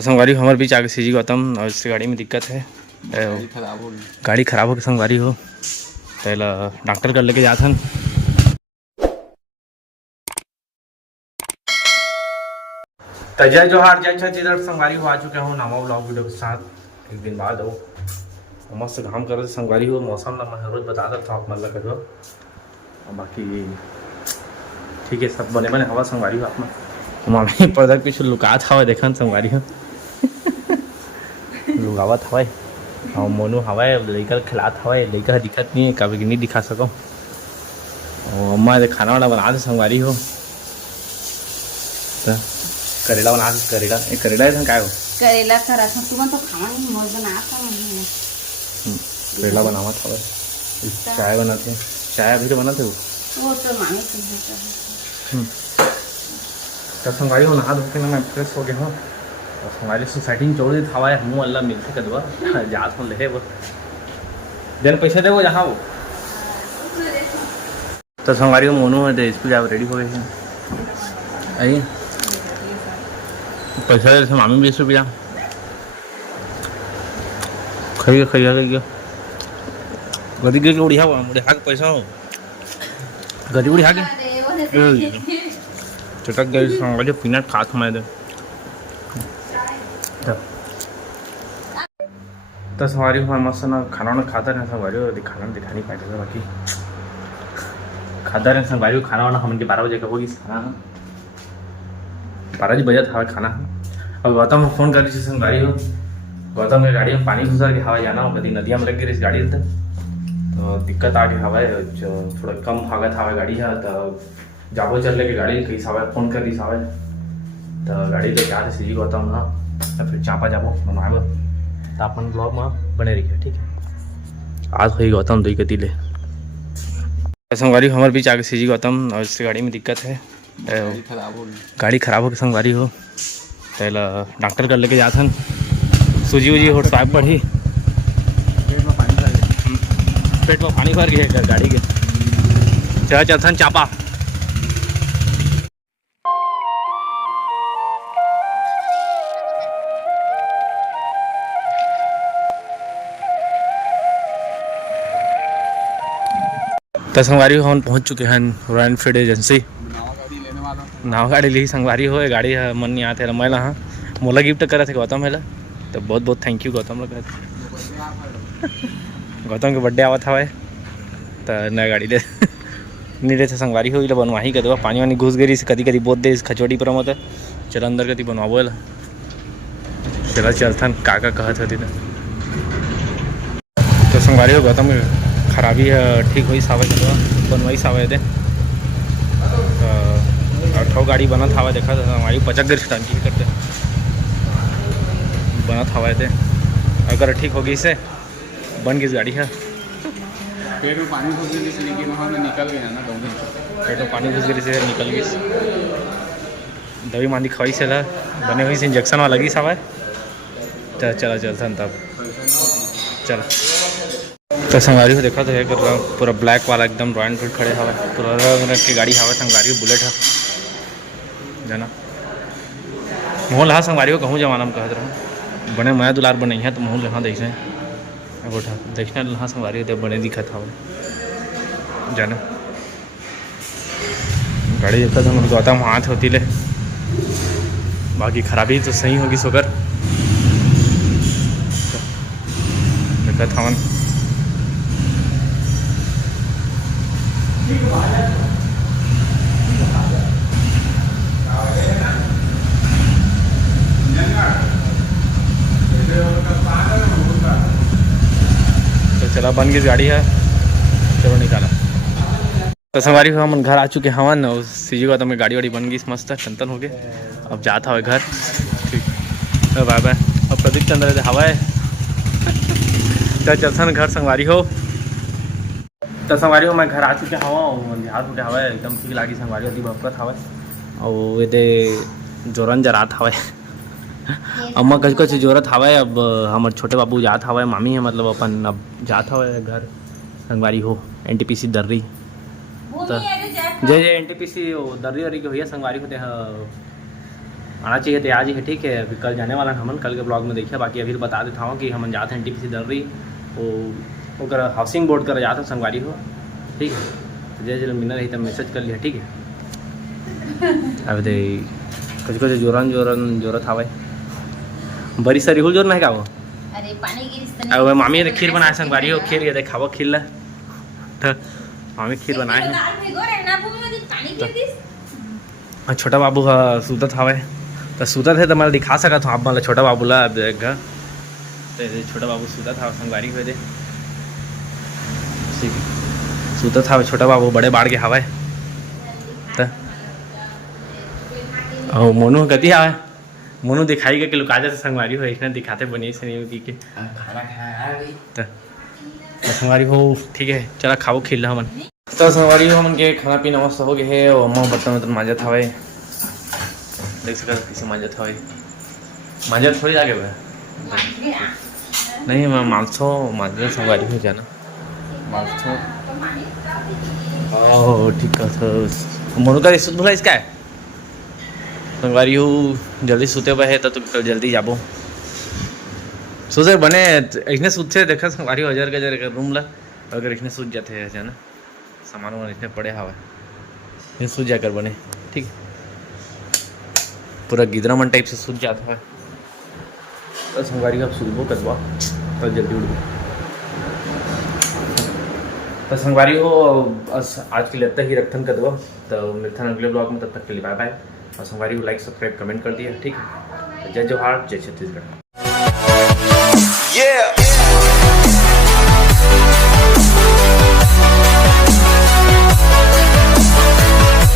संगवारी हमारे बीच आगे सीजी गौतम और इससे गाड़ी में दिक्कत है। गाड़ी खराब हो गई संगवारी हो पहला डॉक्टर कर लेके जाथन। तो जय जोहार जय छत्तीसगढ़ संगवारी हो आ चुके हो नामा ब्लॉग वीडियो के साथ एक दिन बाद हो मस्त घाम कर संगवारी हो मौसम ला मैं रोज बता देता हूँ आप मतलब कर और बाकी ठीक है सब बने बने हवा संगवारी हो आप मामी पर्दा पीछे लुकात हवा देखन संगवारी हो लुकावत हवा और मोनू हवा लड़का खिलात हवा लड़का दिखत नहीं है कभी नहीं दिखा सको और अम्मा खाना वाना बना दे संगवारी हो तो करेला बना दे करेला ऐसा क्या हो करेला का रस तुम तो खावा नहीं मोर बनाता नहीं करेला बनावा था चाय बनाते चाय अभी तो बनाते वो तो मामी तुम तो संगवारी हो नहा धो के मैं फ्रेश हो गया हूँ और संगवारी सोसाइटी में जोड़ था मुँह अल्लाह मिलते कदवा जात हूँ ले वो जन पैसे दे वो जहाँ वो तो संगवारी हो मोनू है स्कूल आप रेडी हो गए हैं आइए पैसा दे मामी 20 रुपया खाइए गदी के उड़िया उड़िया के पैसा हो गदी उड़िया के चटक गई संगवारी पीनट खात मैं दे तो संगवारी हमारे मस्त ना खाना वाना खाता रहे संगवारी खाना दिखा नहीं पाते बाकी खाता रहे संगवारी खाना वाना हम 12 बजे का होगी खाना 12 बजे था खाना और गौतम को फोन कर दी संगवारी हो गौतम की गाड़ी में पानी घुसा के हवा जाना हो कभी नदिया में लग गई इस गाड़ी से तो दिक्कत आ गई हवा जो थोड़ा कम भागत हवा गाड़ी है तो जाबो चल के गाड़ी कहीं सावे फोन कर दी सावे तो गाड़ी तो क्या सीजी गौतम ना तो फिर चापा जाबो बनाए तो अपन ब्लॉग में बने रहिए ठीक है। आज हुई गौतम दुई गति ले संगवारी हमारे बीच आगे सीजी गौतम और इससे गाड़ी में दिक्कत है गाड़ी खराब हो गई संगवारी हो पहला डॉक्टर कर लेके जाथन सूजी वूजी हो स्वाब पड़ी पेट में पानी भर गया गाड़ी के चला चलथन चापा तो संगवारी हो हम पहुंच चुके हैं रॉयल एनफील्ड एजेंसी नाव गाड़ी ली संगवारी हो गाड़ी है मन नहीं आते रमैला हाँ मोला गिफ्ट करे थे गौतम है तो बहुत बहुत थैंक यू गौतम लगा गौतम के बर्थडे आवा था भाई तो नया गाड़ी ले नहीं रहे थे संगवारी हो बनवाही कर दो पानी वानी घुस गई कदी कदी बहुत दे खचोटी पर मत चल अंदर कदी बनवाबो चला चलथन काका कहत होती तो संगवारी हो गौतम खराबी है ठीक हुई सावे चलवा बनवाई सावे दे ठो गाड़ी बना था देखा था हमारी 50 गई टंकी करते बना था थे अगर ठीक होगी इसे बन गई गाड़ी है पेट में पानी घुस गई थी लेकिन वहाँ में निकल गया ना दौड़ी पेट में पानी घुस गई से निकल गई दवाई मांदी खवाई से ला बने हुई से इंजेक्शन वाला लगी सब तो चला चलता तब चल तो संगवारी को देखा तो है कर पूरा ब्लैक वाला एकदम रॉयल एनफील्ड खड़े हवा पूरा रंग की गाड़ी हवा संगवारी बुलेट है जाना मोहन लहा संगवारी को कहूँ जमाना में कहते रहो बने मैं दुलार बने हैं तो मोहन लहा देखे गोठा देखना लहा संगवारी होते बने दिखा था जाना गाड़ी देखा था गौतम हाथ होती ले बाकी खराबी तो सही होगी सोकर देखा था तो चला बन गई गाड़ी है चलो निकाला तो संगवारी हम घर आ चुके हवन और सीजी को तो मैं गाड़ी वाड़ी बन गई मस्त टन हो गए अब जाता हुआ घर ठीक बाय बाय अब प्रदीप चंद्र हवा है तो चलता घर संगवारी हो तो संगवारी हो मैं घर आ चुके हवा बिहार उठे हवा एकदम ठीक लगी संगवारी होती भपकत हवा और ये जोरन जरात हवा अम्मा कच कच जोरत हवा अब हमारे छोटे बाबू जात हवा मामी है मतलब अपन अब जात हवा घर संगवारी हो एनटीपीसी दर्री तो जय जय एनटीपीसी दर्री वर्री के भैया संगवारी होते हैं आना चाहिए तो आज ही है, ठीक है। अभी कल जाने वाला हमन, कल के ब्लॉग में देखिए। बाकी अभी बता देता हूँ कि हमन जाते हैं NTPC दर्री वो हाउसिंग बोर्ड कर जाते संगवारी हो, ठीक है। तो जय मिलना रही तब मैसेज कर लिया, ठीक है। अब दे कुछ जोरन था भाई बड़ी सारी हुल जोर नहीं का वो। अरे पानी गिरिस अब मामी ने खीर बनाया संगवारी हो, खीर ये खावा खीर ला तो मामी खीर बनाए हैं। और छोटा बाबू हा सूतत हवे तो सूतत है तो मैं दिखा सका था आप मतलब छोटा बाबू ला घर तो छोटा बाबू सूतत था संगवारी हुए दे सूतत था छोटा बाबू बड़े बाढ़ के हवाए तो और मोनू गति आवे मोनू दिखाई गया कि लुकाजा से संगवारी हो इसने दिखाते बनी से नहीं की खाना खाया तो संगवारी हो, ठीक है। चला खाओ खिल हमन तो संगवारी हो हमन के खाना पीना मस्त हो गए है। और अम्मा बर्तन वर्तन मांजत हवे, देख सकत किसे मांजत हवे, मांजत थोड़ी जाके बे नहीं मैं मांसो मांजत संगवारी हो जाना मांसो। ओह ठीक है। तो मोनू का सुत भला इसका है संगवारी हो जल्दी सुते हुए है तो कल जल्दी जाबो सोचे बने इसने सूत से देखा संगवारी हजार गजर का रूम ला अगर इसने सूझ जाते हैं जाना सामान वामान इसने पड़े हवा ये सूझ जाकर बने, ठीक पूरा गिदरामन टाइप से सूझ जाता है। तो संगवारी का सुबह करवा और जल्दी उठ गए तो संगवारी हो आज के लिए तक ही रखन कर दो। तो मिलता है अगले ब्लॉग में, तब तक के लिए बाय बाय। और संगवारी को लाइक सब्सक्राइब कमेंट कर दिया, ठीक है। जय जोहार, जय छत्तीसगढ़।